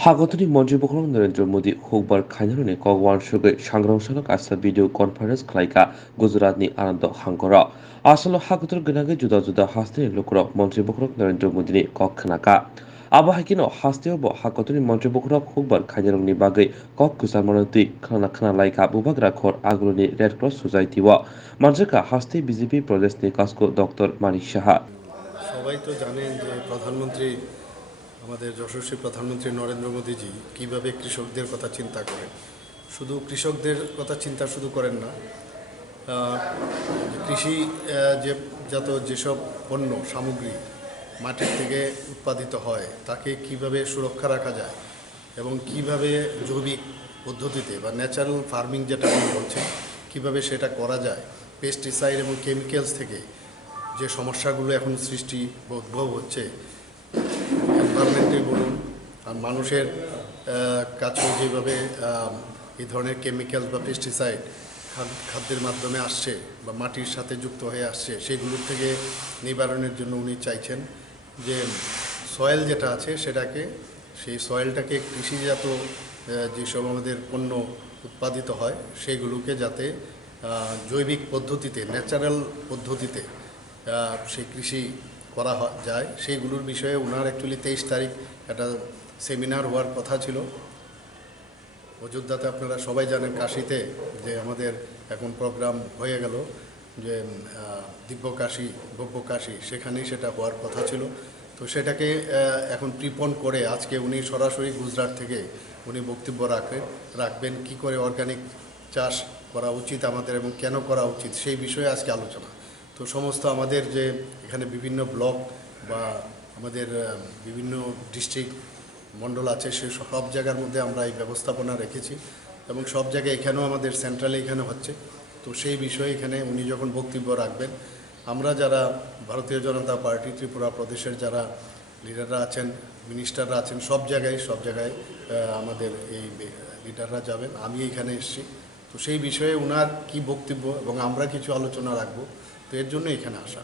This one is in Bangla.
Hakotorni Montri Bokhorok Narendra Modi Hukbar Khainairokni Kogwan Shugai Sangrangsanok Asa Video Conference Khlaika Gujaratni Anando Hangkora Asalo Hakotor Gnage Juda Juda Hastini Lukurok Montri Bokhorok Narendra Modini Kok Khanaka Abahakino Hastiobo Hakotorni Montri Bokhorok Hukbar Khainairokni Bagwi Kok Kusalmanoti Khana Laika Bubagra Khor Aguloni Red Cross Society wa Manjaka Hasti BJP Pradesh ni Kasko Dr. Manik Saha সবাই তো জানেন যে প্রধানমন্ত্রী আমাদের যশস্বী প্রধানমন্ত্রী নরেন্দ্র মোদীজি কিভাবে কৃষকদের কথা চিন্তা করেন। শুধু কৃষকদের কথা চিন্তা শুধু করেন না, কৃষি যেসব পণ্য সামগ্রী মাটির থেকে উৎপাদিত হয় তাকে কিভাবে সুরক্ষা রাখা যায় এবং কিভাবে জৈবিক পদ্ধতিতে বা ন্যাচারাল ফার্মিং যেটা বলছেন কিভাবে সেটা করা যায়। পেস্টিসাইড এবং কেমিক্যালস থেকে যে সমস্যাগুলো এখন সৃষ্টি উদ্ভব হচ্ছে এনভায়রনমেন্টে বলুন আর মানুষের কাছেও যেভাবে এই ধরনের কেমিক্যাল বা পেস্টিসাইড খাদ্যের মাধ্যমে আসছে বা মাটির সাথে যুক্ত হয়ে আসছে সেগুলোর থেকে নিবারণের জন্য উনি চাইছেন যে সয়েল যেটা আছে সেই সয়েলটাকে কৃষিজাত যেসব আমাদের পণ্য উৎপাদিত হয় সেগুলোকে যাতে জৈবিক পদ্ধতিতে ন্যাচারাল পদ্ধতিতে সেই কৃষি করা যায় সেইগুলোর বিষয়ে ওনার অ্যাকচুয়ালি 23 তারিখ একটা সেমিনার হওয়ার কথা ছিল অযোধ্যাতে। আপনারা সবাই জানেন কাশীতে যে আমাদের এখন প্রোগ্রাম হয়ে গেল যে ভব্য কাশী সেখানেই সেটা হওয়ার কথা ছিল। তো সেটাকে এখন প্রিপন করে আজকে উনি সরাসরি গুজরাট থেকে উনি বক্তব্য রাখবেন কি করে অর্গানিক চাষ করা উচিত আমাদের এবং কেন করা উচিত সেই বিষয়ে আজকে আলোচনা। তো সমস্ত আমাদের যে এখানে বিভিন্ন ব্লক বা আমাদের বিভিন্ন ডিস্ট্রিক্ট মণ্ডল আছে সে সব জায়গার মধ্যে আমরা এই ব্যবস্থাপনা রেখেছি এবং সব জায়গায় এখানেও আমাদের সেন্ট্রালে এখানে হচ্ছে। তো সেই বিষয়ে এখানে উনি যখন বক্তব্য রাখবেন আমরা যারা ভারতীয় জনতা পার্টি ত্রিপুরা প্রদেশের যারা লিডাররা আছেন মিনিস্টাররা আছেন সব জায়গায় আমাদের এই লিডাররা যাবেন। আমি এখানে এসেছি, তো সেই বিষয়ে ওনার কি বক্তব্য এবং আমরা কিছু আলোচনা রাখবো, তো এর জন্য এখানে আসা।